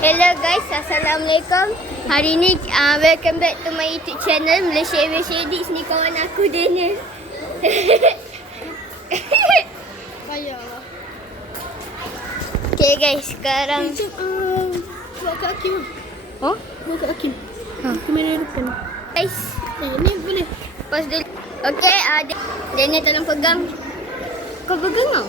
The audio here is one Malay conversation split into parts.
Hello guys, Assalamualaikum. Hari ni welcome back to my YouTube channel Malaysia Aviation Edits. Ni kawan aku Daniel. Payah. Okay guys, sekarang Buat kat Hakim. oh, Buat kat Hakim. Kamera depan. guys, Ni boleh. pause dulu. Okay, Daniel tolong pegang. Kau pegang tau.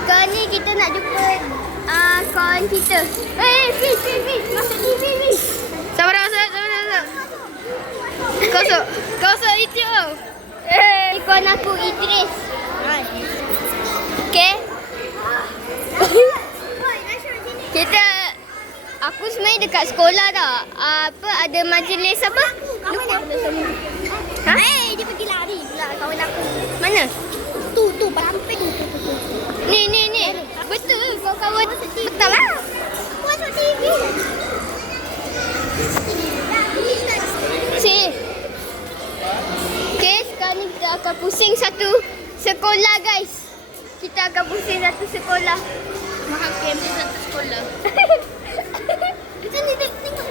Sekarang ni kita nak jumpa kawan kita. Fish, masuk TV ni. Sabar. Kau sok itu. Ni kawan aku Idris. Okay. Aku sebenarnya dekat sekolah dah. Ada majlis apa? Lupa. Ha? Dia pergi lari pula kawan aku. Mana? Tu peramping. Ni. Betul kau kawan. Betul lah. Masuk TV. Si. Okay, sekarang ni kita akan pusing satu sekolah guys. Kita akan pusing satu sekolah. Mahal kamera satu sekolah. Sini tengok.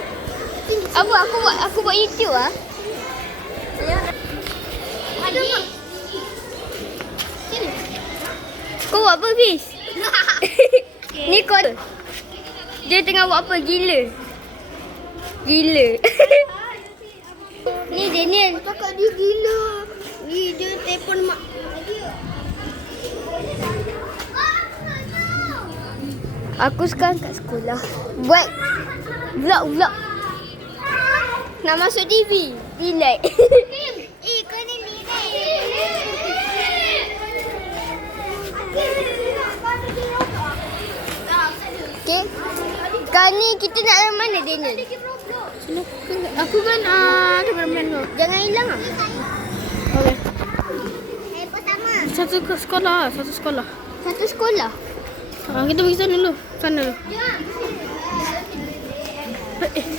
Apa aku buat YouTube ah. Ada mak. Kau buat apa Fiz? Ni kau. Dia tengah buat apa? Gila. Ni Daniel. Kakak dia gila. Dia telefon mak. Aku sekarang kat sekolah. Buat vlog. Nak masuk TV. Relax. Kau ni Okay. Sekarang ni kita nak ke mana Daniel? Sini. Aku kan cameraman kau. Jangan hilang ah. Okey. Pertama. Satu sekolah. Satu sekolah. Kita pergi sana dulu.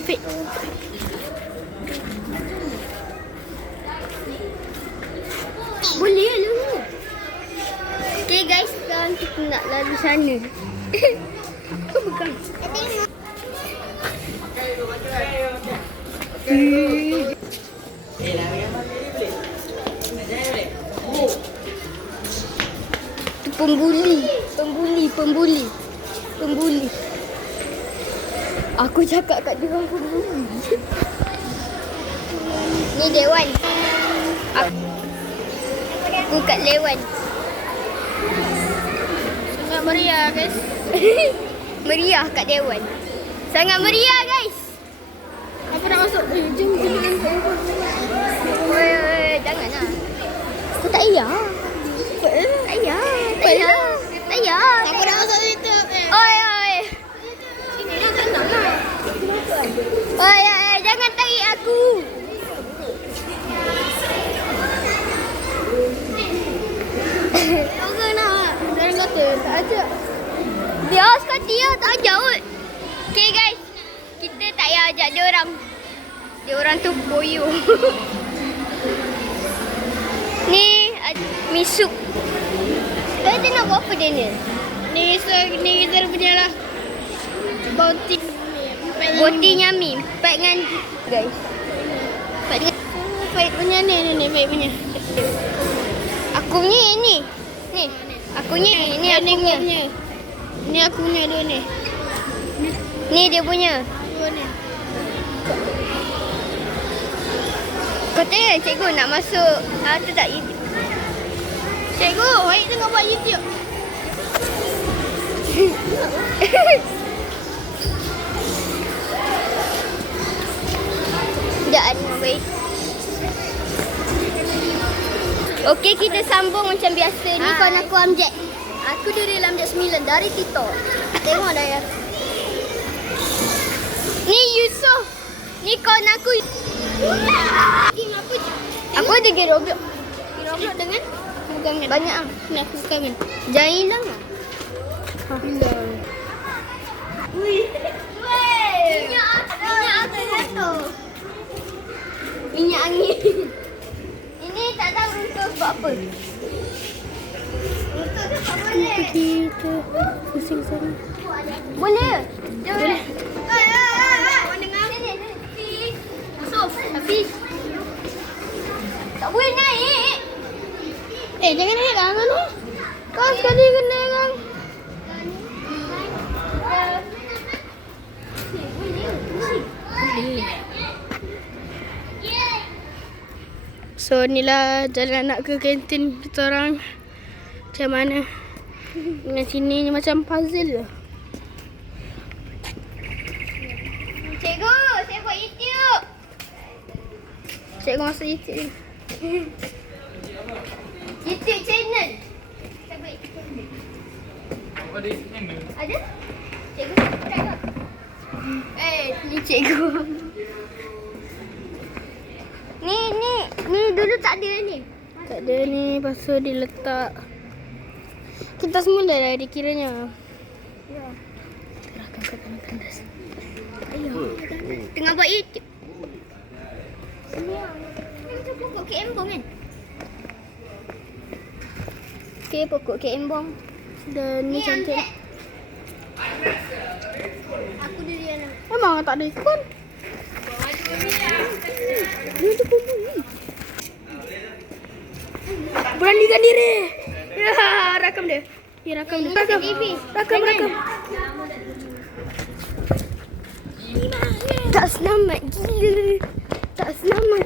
Fik. Boleh lah. Okay guys, sekarang kita nak lalu sana. Apa bukan? Itu pembuli. Aku cakap kat dia orang pembuli. Ni Dewan. Aku kat Lewan. Sangat meriah guys. Meriah kat Dewan. Sangat meriah guys. Apa nak masuk? Jom. Oi, janganlah. Aku tak payah. Tak payah. Apa nak masuk situ? Oi. Sini lah senang lah. Oi, jangan tarik aku. Jangan nak. Jangan kata. Tak ajak. Dia sekarang dia tak ajak kot. Okay guys. Kita tak payah ajak dia orang. Dia orang tu boyo. Ni misuk. Dia nak buat apa Daniel? Ni kita punya lah. Boti nyami. Empat dengan guys. Baik punya ni baik punya. Aku punya ni. Ni. Aku punya. Ni aku punya. Ni aku punya dua ni. Ni dia punya. Dua ni. Kau tengok cikgu nak masuk. Tu tak Cikgu, Wahid tengah buat YouTube. Sekejap baik. Okey, kita sambung macam biasa. Ni kawan aku Amjad. Aku dari Amjad 9 dari TikTok. Tengok dah ya. Ni Yusof. Ni kawan aku. Aku ada game Roblox. Roblox dengan bukan Banyak ah. Ni aku bukan. Jangan hilang ah. Minyak angin. Ini tak tahu untuk buat apa? Pergi ke pusing sana. Boleh. Boleh. Awak dengar? Masuk. Hafiz. Tak boleh naik. Jangan naik kan ni. Kau sekali kena kan. So inilah jalan nak ke kantin kita orang. Macam mana? Dengan sini ni macam puzzle lah. Cikgu, saya buat YouTube. Cikgu masuk YouTube. YouTube channel. Saya buat YouTube channel. Ada? Cikgu subscribe tak? Ni cikgu. Ni dulu tak ada ni. Tak ada ni, lepas tu dia letak. Kita semula dah dikiranya. Ya. Serahkan ke tangan kandas. Tengah buat YouTube. Ni macam pokok keembong kan? Okay, pokok keembong. Dan ni cantik. angkat. Aku dulu yang nak. Memang tak ada ikon. Dia tu pun bunyi. Beranikan diri. Ya, rakam dia. Ya, rakam dia. Rakam. Rakam. Tak selamat gila. Tak selamat.